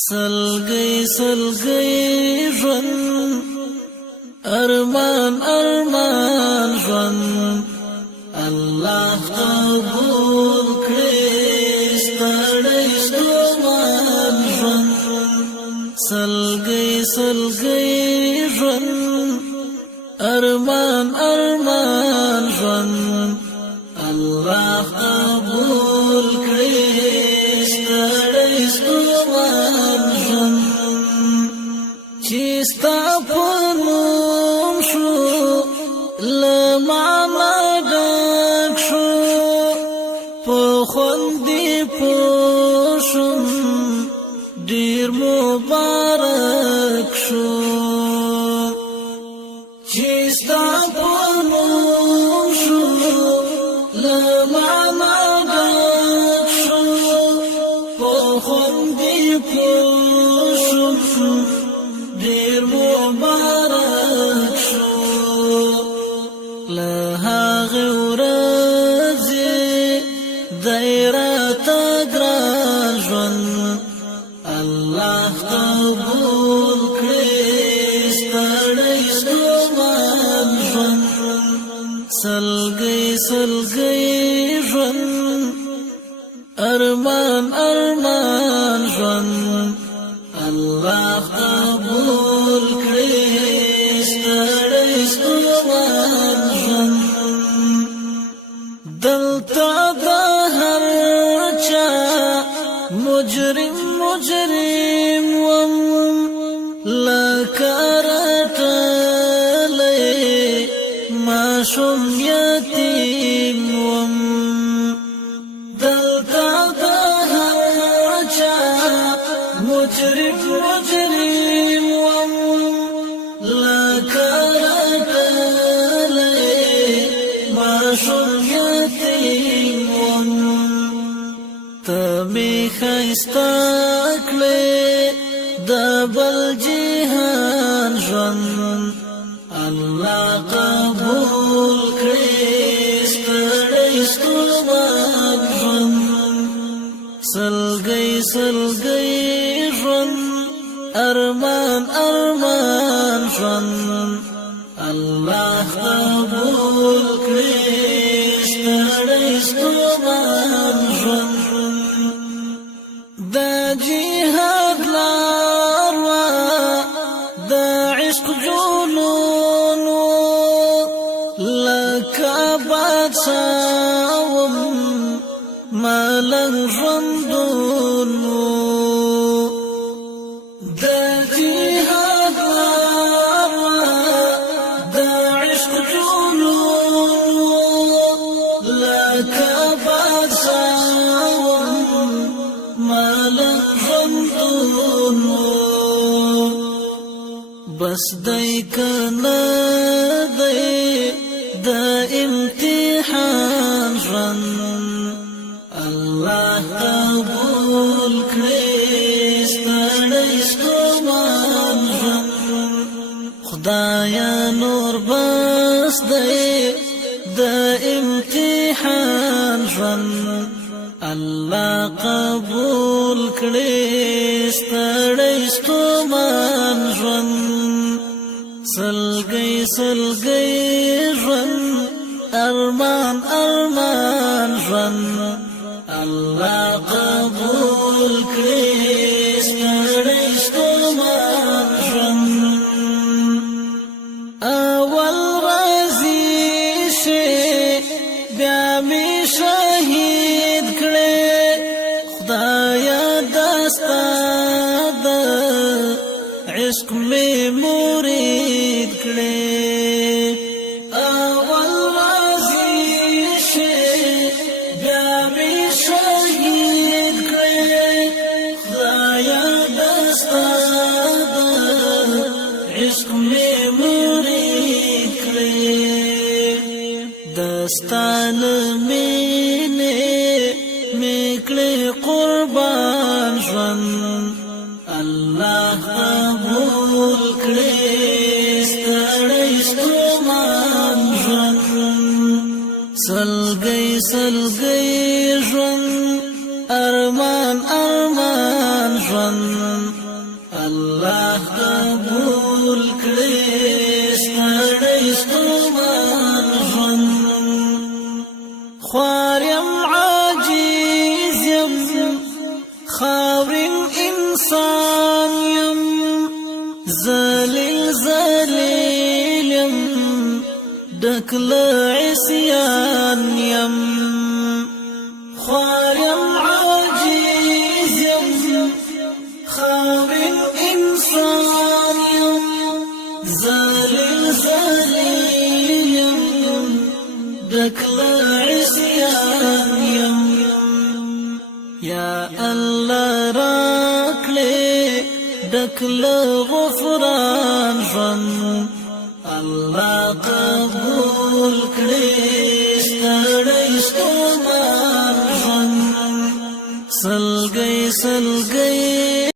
سلګي سلګي ژوند ارمان ارمان ژوند الله قبول کړي ستړی ستومان ژوند سلګي سلګي ژوند ارمان ارمان ژوند الله قبول کړي ستړی ستومان ژوند چې ستا په نوم شو لمعنا ډک شو په خوندې پوشم ډېر مبارک شو چې ستا په نوم شو لمعنا ډک شو په خوندې پوشم ډېر مبارک شو له هغې ورځې دی راته ګران ژوند الله قبول کړي ستړی ستومان ژوند سلګۍ سلګۍ ژوند ارمان ارمان ژوند الله قبول کړي ستړی ستومان ژوند دلته د هر چا مجرم مجرم وم لکه رټلی ماشوم یتیم وم دلته د هر چا مجرم مجرم وم لکه رټلی ماشوم یتیم وم ته می ښایسته کړې د بل جهان ژوند الله قبول کړي ستړی ستومان ژوند سلګۍ سلګۍ ژوند ارمان ارمان ژوند الله قبول کړي ستړی ستومان ژوند دا جهاد لار وا د عشق جنون لکه بادشاه ملنګ ژوندون د جهاد لار وا د عشق جنون لکه بادشاه ملنګ ژوندون بس دی کنه دی د امتحان ژوند الله قبول کړي ستړی ستومان ژوند خدایا نور بس دی د امتحان ژوند الله قبول کړي ستړی ستومان ژوند سلګۍ سلګۍ ژوند ارمان ارمان ژوند الله قبول کړي ستړی ستومان ژوند اول راځي شي بیا می شهید کړي خدایا دستا د عشق می مرید کړي اول راځي شي بیا می شهید کړي خدایا دستا د عشق می مرید کړي دستان مینه میکړي قربان ژوند الله قبول کړي ستړی ستومان ژوند سلګۍ سلګۍ ژوند ارمان ارمان ژوند ژوند الله قبول کړي ستړی ستومان ژوند خوار یم عاجز یم خاورین انسان یم ذلیل یم ډک له عصیان یم خوار یم عاجز یم خاورین انسان یم ذلیل یم ډک له عصیان یم یا الله راکړې ډک له غفران ژوند الله قبول کړي ستړی ستومان ژوند سلګۍ